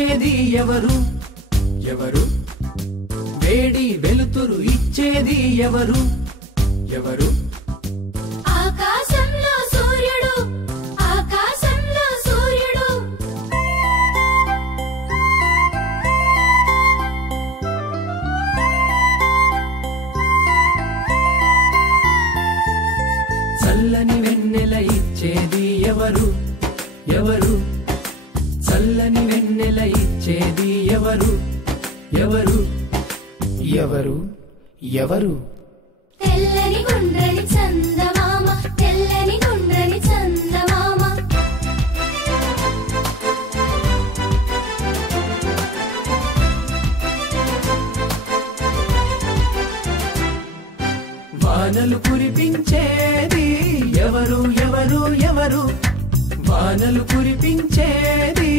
ఇచ్చేది ఎవరు ఎవరు వేడి వెలుతురు ఇచ్చేది ఎవరు ఎవరు ఆకాశంలో సూర్యుడు ఆకాశంలో సూర్యుడు చల్లని వెన్నెల ఇచ్చేది ఎవరు ఎవరు చల్లని వెన్నెల ఇచ్చేది ఎవరు ఎవరు ఎవరు ఎవరు తెల్లని గుండ్రని చందమామ తెల్లని గుండ్రని చందమామ వానలు కురిపించేది ఎవరు ఎవరు ఎవరు వానలు కురిపించేది